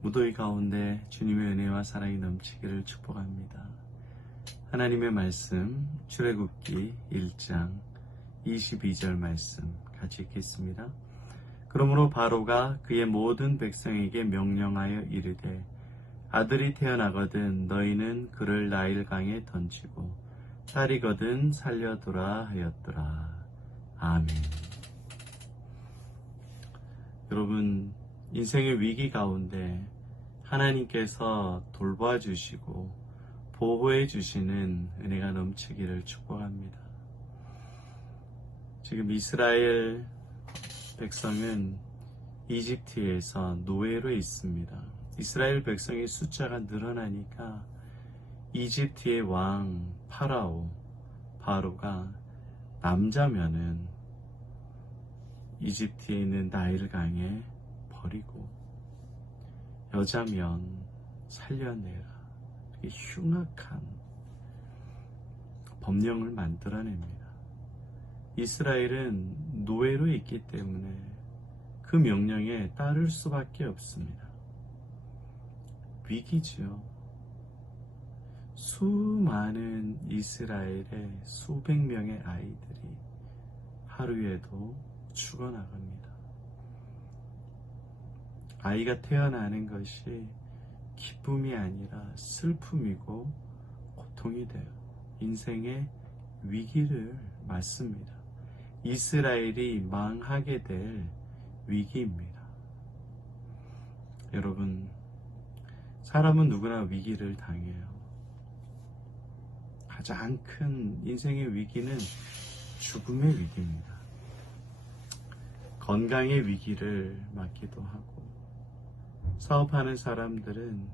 무더위 가운데 주님의 은혜와 사랑이 넘치기를 축복합니다. 하나님의 말씀 출애굽기 1장 22절 말씀 같이 읽겠습니다. 그러므로 바로가 그의 모든 백성에게 명령하여 이르되 아들이 태어나거든 너희는 그를 나일강에 던지고 딸이거든 살려두라 하였더라. 아멘. 여러분, 인생의 위기 가운데 하나님께서 돌봐주시고 보호해 주시는 은혜가 넘치기를 축복합니다. 지금 이스라엘 백성은 이집트에서 노예로 있습니다. 이스라엘 백성의 숫자가 늘어나니까 이집트의 왕 바로가 남자면은 이집트에 있는 나일강에 버리고 여자면 살려내라, 이렇게 흉악한 법령을 만들어냅니다. 이스라엘은 노예로 있기 때문에 그 명령에 따를 수밖에 없습니다. 위기죠. 수많은 이스라엘의 수백 명의 아이들이 하루에도 죽어나갑니다. 아이가 태어나는 것이 기쁨이 아니라 슬픔이고 고통이 돼요. 인생의 위기를 맞습니다. 이스라엘이 망하게 될 위기입니다. 여러분, 사람은 누구나 위기를 당해요. 가장 큰 인생의 위기는 죽음의 위기입니다. 건강의 위기를 맞기도 하고, 사업하는 사람들은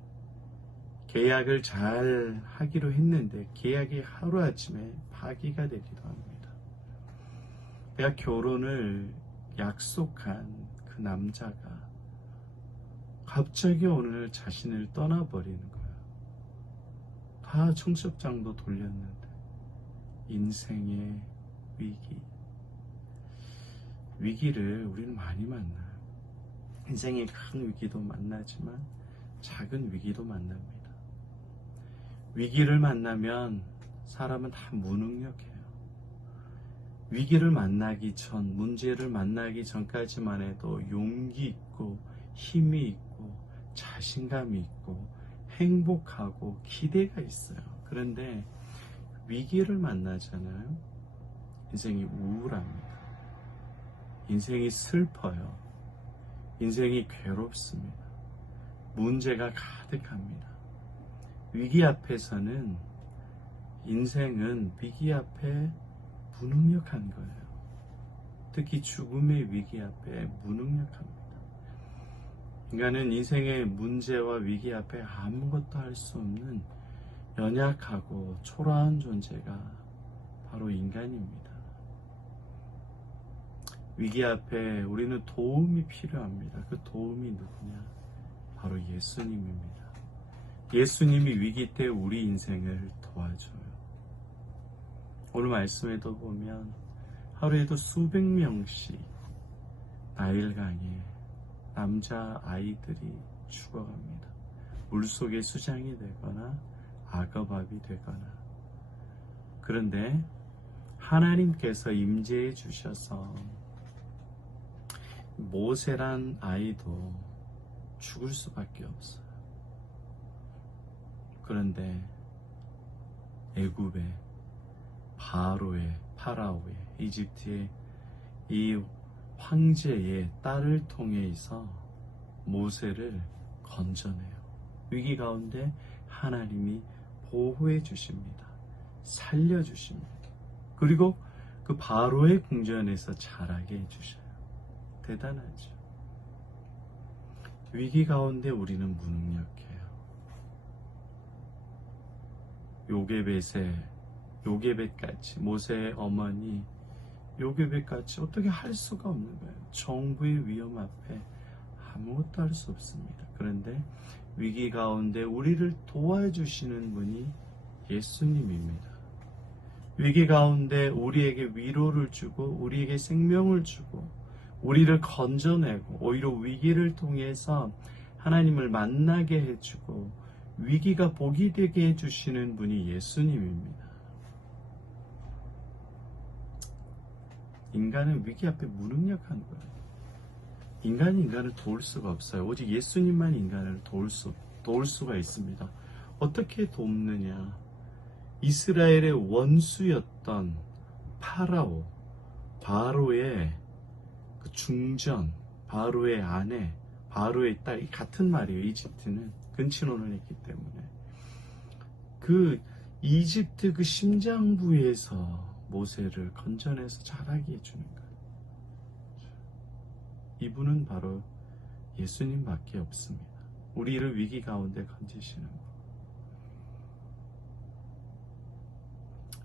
계약을 잘 하기로 했는데 계약이 하루아침에 파기가 되기도 합니다. 내가 결혼을 약속한 그 남자가 갑자기 오늘 자신을 떠나버리는 거예요. 다 청첩장도 돌렸는데. 인생의 위기를 우리는 많이 만나요. 인생의 큰 위기도 만나지만 작은 위기도 만납니다. 위기를 만나면 사람은 다 무능력해요. 위기를 만나기 전, 문제를 만나기 전까지만 해도 용기 있고 힘이 있고 자신감이 있고 행복하고 기대가 있어요. 그런데 위기를 만나잖아요. 인생이 우울합니다. 인생이 슬퍼요. 인생이 괴롭습니다. 문제가 가득합니다. 위기 앞에서는 인생은 위기 앞에 무능력한 거예요. 특히 죽음의 위기 앞에 무능력합니다. 인간은 인생의 문제와 위기 앞에 아무것도 할 수 없는 연약하고 초라한 존재가 바로 인간입니다. 위기 앞에 우리는 도움이 필요합니다. 그 도움이 누구냐? 바로 예수님입니다. 예수님이 위기 때 우리 인생을 도와줘요. 오늘 말씀에도 보면 하루에도 수백 명씩 나일강에 남자 아이들이 죽어갑니다. 물속에 수장이 되거나 악어밥이 되거나. 그런데 하나님께서 임재해 주셔서 모세란 아이도 죽을 수밖에 없어요. 그런데 애굽의 파라오의 이집트의 이 황제의 딸을 통해서 모세를 건져내요. 위기 가운데 하나님이 보호해 주십니다. 살려 주십니다. 그리고 그 바로의 궁전에서 자라게 해주셔요. 대단하죠. 위기 가운데 우리는 무능력해요. 요게벳같이, 모세의 어머니 요게벳같이 어떻게 할 수가 없는 거예요. 정부의 위험 앞에 아무것도 할 수 없습니다. 그런데 위기 가운데 우리를 도와주시는 분이 예수님입니다. 위기 가운데 우리에게 위로를 주고 우리에게 생명을 주고 우리를 건져내고 오히려 위기를 통해서 하나님을 만나게 해주고 위기가 복이 되게 해주시는 분이 예수님입니다. 인간은 위기 앞에 무능력한 거예요. 인간이 인간을 도울 수가 없어요. 오직 예수님만 인간을 도울 수가 있습니다. 어떻게 돕느냐? 이스라엘의 원수였던 바로의 그 중전, 바로의 아내, 바로의 딸, 같은 말이에요. 이집트는 근친혼을 했기 때문에 그 이집트 그 심장부에서 모세를 건져내서 자라게 해주는 거예요. 이분은 바로 예수님밖에 없습니다. 우리를 위기 가운데 건지시는 분.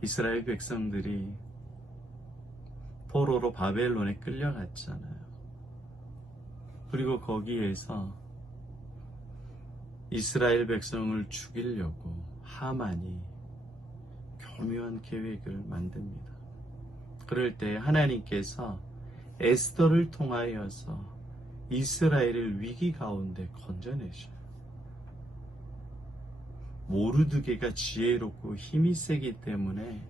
이스라엘 백성들이 포로로 바벨론에 끌려갔잖아요. 그리고 거기에서 이스라엘 백성을 죽이려고 하만이 교묘한 계획을 만듭니다. 그럴 때 하나님께서 에스더를 통하여서 이스라엘을 위기 가운데 건져내셔요. 모르드게가 지혜롭고 힘이 세기 때문에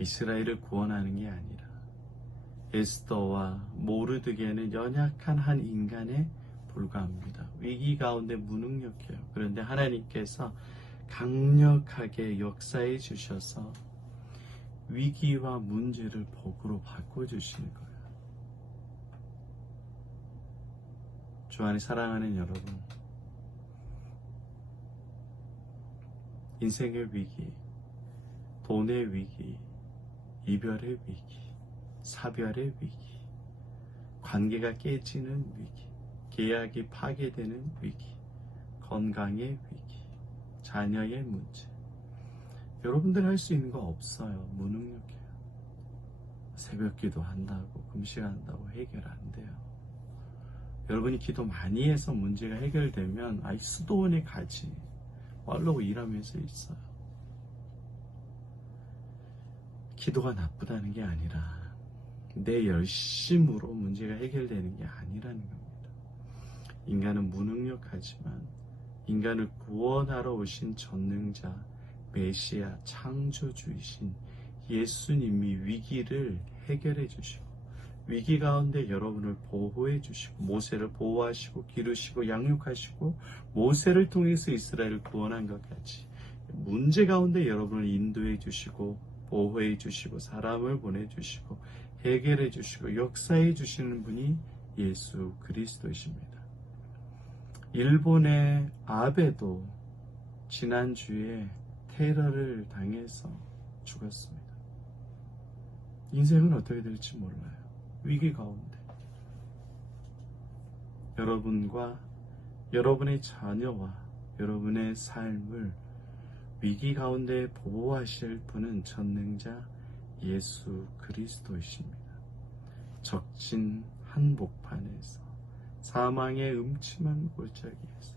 이스라엘을 구원하는 게 아니라 에스더와 모르드게는 연약한 한 인간에 불과합니다. 위기 가운데 무능력해요. 그런데 하나님께서 강력하게 역사해 주셔서 위기와 문제를 복으로 바꿔주시는 거예요. 주 안에 사랑하는 여러분, 인생의 위기, 돈의 위기, 이별의 위기, 사별의 위기, 관계가 깨지는 위기, 계약이 파괴되는 위기, 건강의 위기, 자녀의 문제. 여러분들 할 수 있는 거 없어요. 무능력해요. 새벽 기도 한다고, 금식한다고 해결 안 돼요. 여러분이 기도 많이 해서 문제가 해결되면 수도원에 가지. 말로 일하면서 있어요. 기도가 나쁘다는 게 아니라 내 열심으로 문제가 해결되는 게 아니라는 겁니다. 인간은 무능력하지만 인간을 구원하러 오신 전능자, 메시아, 창조주이신 예수님이 위기를 해결해 주시고 위기 가운데 여러분을 보호해 주시고 모세를 보호하시고 기르시고 양육하시고 모세를 통해서 이스라엘을 구원한 것 같이 문제 가운데 여러분을 인도해 주시고 보호해 주시고 사람을 보내주시고 해결해 주시고 역사해 주시는 분이 예수 그리스도이십니다. 일본의 아베도 지난주에 테러를 당해서 죽었습니다. 인생은 어떻게 될지 몰라요. 위기 가운데 여러분과 여러분의 자녀와 여러분의 삶을 위기 가운데 보호하실 분은 전능자 예수 그리스도이십니다. 적진 한복판에서 사망의 음침한 골짜기에서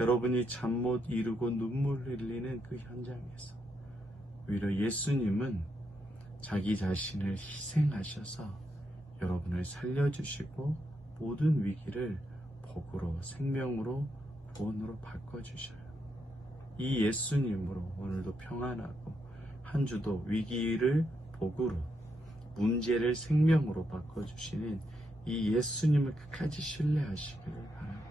여러분이 잠 못 이루고 눈물 흘리는 그 현장에서 오히려 예수님은 자기 자신을 희생하셔서 여러분을 살려주시고 모든 위기를 복으로 생명으로 구원으로 바꿔주셔요. 이 예수님으로 오늘도 평안하고 한 주도 위기를 복으로 문제를 생명으로 바꿔주시는 이 예수님을 끝까지 신뢰하시기를 바랍니다.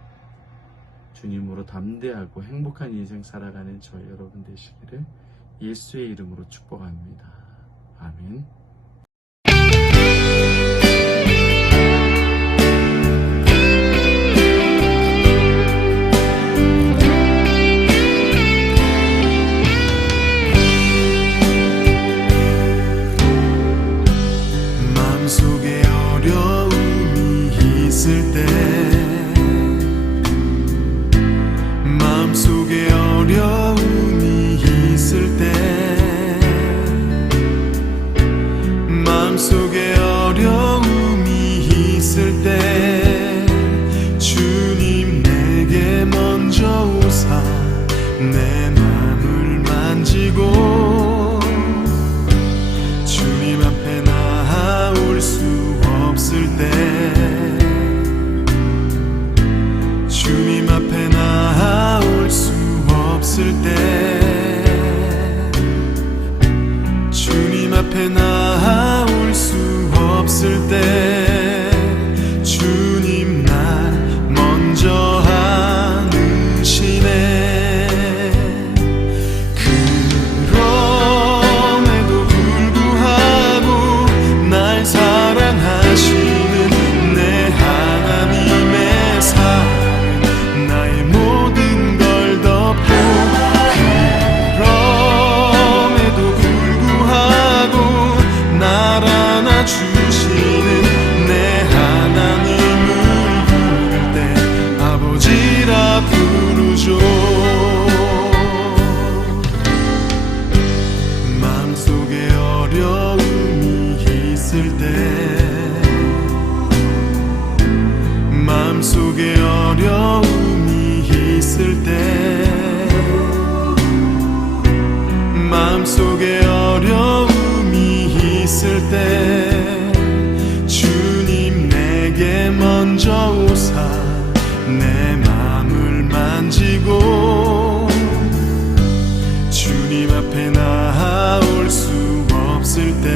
주님으로 담대하고 행복한 인생 살아가는 저 여러분 되시기를 예수의 이름으로 축복합니다. 아멘. 마음속에 어려움이 있을 때 마음속에 어려움이 있을 때 마음속에 어려움이 있을 때 주님 내게 먼저 오사 내 맘을 만지고 주님 앞에 나아올 수 없을 때 없을 때 주님 날 먼저 안으시네. 그럼에도 불구하고 날 사랑하시는 내 하나님의 사랑은 나의 모든 걸 덮고, 그럼에도 불구하고 날 안아주시는 내 하나님을 부를 때 아버지라 부르죠. 마음속에 어려움이 있을 때, 마음속에 어려움이 있을 때, 마음속에 어려움이 있을 때 주님 내게 먼저 오사 내 마음을 만지고, 주님 앞에 나아올 수 없을 때,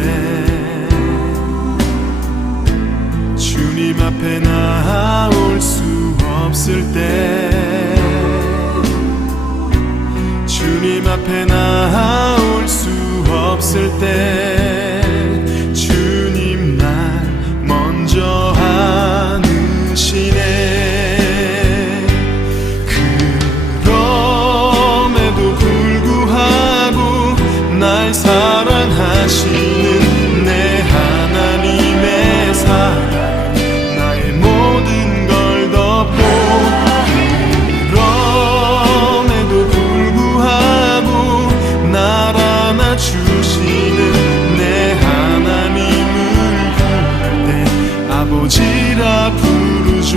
주님 앞에 나아올 수 없을 때, 주님 앞에 나아올 수 없을 때 주님 날 먼저 안으시네. 그럼에도 불구하고 날 사랑하시는 내 하나님의 사랑 나의 모든 걸 덮고, 그럼에도 불구하고 날 안아주시는 내 하나님을 부를 때 아버지라 부르죠.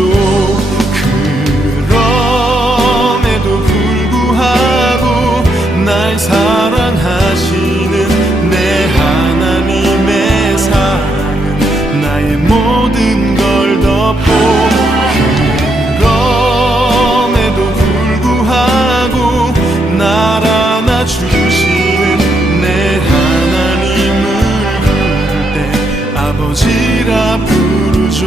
그럼에도 불구하고 날 사랑하시는 내 하나님의 사랑은 나의 모든 걸 덮고, 그럼에도 불구하고 날 안아주시는 내 하나님을 부를 때 아버지라 부르죠.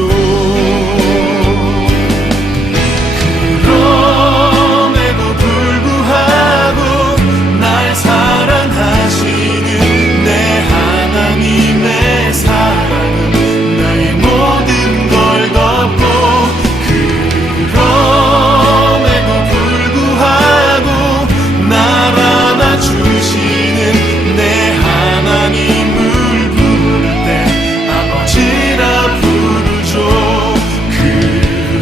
그럼에도 불구하고 날 사랑하시는 내 하나님의 사랑은 나의 모든 걸 덮고, 그럼에도 불구하고 날 안아주시는 내 하나님을 부를 때 아버지라 부르죠.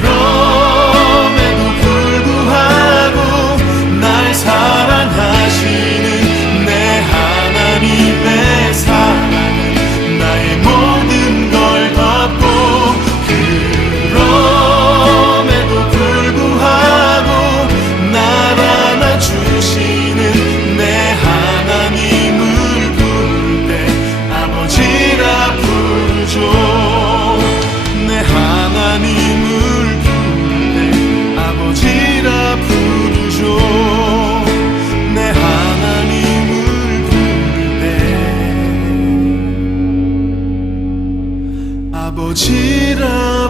그럼에도 불구하고 날 사랑하시는 내 하나님의 사랑은 나의 모든 걸 덮고, 그럼에도 불구하고 날 안아주시는 내 하나님을 부를 때 아버지라 부르죠. 내 하나님을 부를 때 아버지라 부르죠. 내 하나님을 부를 때 아버지라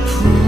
부르죠.